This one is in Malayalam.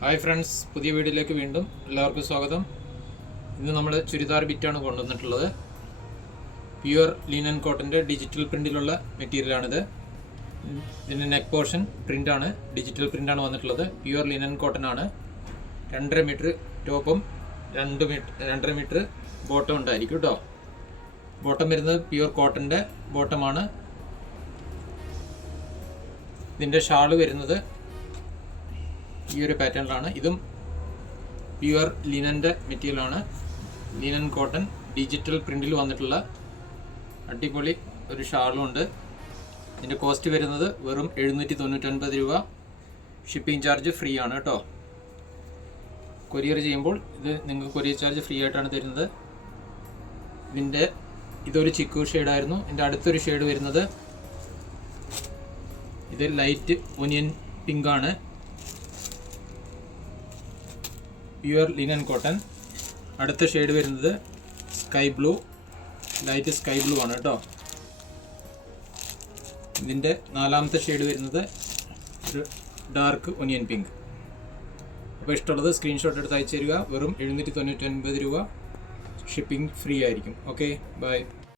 ഹായ് ഫ്രണ്ട്സ്, പുതിയ വീഡിയോയിലേക്ക് വീണ്ടും എല്ലാവർക്കും സ്വാഗതം. ഇന്ന് നമ്മൾ ചുരിദാർ ബിറ്റാണ് കൊണ്ടുവന്നിട്ടുള്ളത്. പ്യുവർ ലിനൻ കോട്ടൻ്റെ ഡിജിറ്റൽ പ്രിൻറ്റിലുള്ള മെറ്റീരിയലാണിത്. ഇതിൻ്റെ നെക്ക് പോർഷൻ പ്രിൻ്റാണ്, ഡിജിറ്റൽ പ്രിൻ്റാണ് വന്നിട്ടുള്ളത്. പ്യുവർ ലിനൻ കോട്ടൺ ആണ്. 2.5 മീറ്റർ ടോപ്പും 2.5 മീറ്റർ ബോട്ടം ഉണ്ടായിരിക്കും കേട്ടോ. ബോട്ടം വരുന്നത് പ്യുവർ കോട്ടൻ്റെ ബോട്ടമാണ്. ഇതിൻ്റെ ഷാള് വരുന്നത് ഈ ഒരു പാറ്റേണിലാണ്. ഇതും പ്യുവർ ലിനൻ്റെ മെറ്റീരിയലാണ്. ലിനൻ കോട്ടൺ ഡിജിറ്റൽ പ്രിൻറ്റിൽ വന്നിട്ടുള്ള അടിപൊളി ഒരു ഷാളും ഉണ്ട്. ഇതിൻ്റെ കോസ്റ്റ് വരുന്നത് വെറും 799 രൂപ. ഷിപ്പിംഗ് ചാർജ് ഫ്രീ ആണ് കേട്ടോ. കൊറിയർ ചെയ്യുമ്പോൾ ഇത് നിങ്ങൾക്ക് കൊറിയർ ചാർജ് ഫ്രീ ആയിട്ടാണ് തരുന്നത്. ഇതൊരു ചിക്കു ഷെയ്ഡായിരുന്നു. ഇതിൻ്റെ അടുത്തൊരു ഷെയ്ഡ് വരുന്നത് ഇത് ലൈറ്റ് ഒനിയൻ പിങ്ക് ആണ്. Pure linen cotton. അടുത്ത ഷെയ്ഡ് വരുന്നത് sky blue, light sky blue ആണ് കേട്ടോ. ഇതിൻ്റെ 4ാമത്തെ ഷെയ്ഡ് വരുന്നത് ഒരു ഡാർക്ക് ഒനിയൻ പിങ്ക്. അപ്പോൾ ഇഷ്ടമുള്ളത് സ്ക്രീൻഷോട്ട് എടുത്ത് അയച്ചു തരിക. വെറും 799 രൂപ. ഷിപ്പിംഗ് ഫ്രീ ആയിരിക്കും. Okay, by.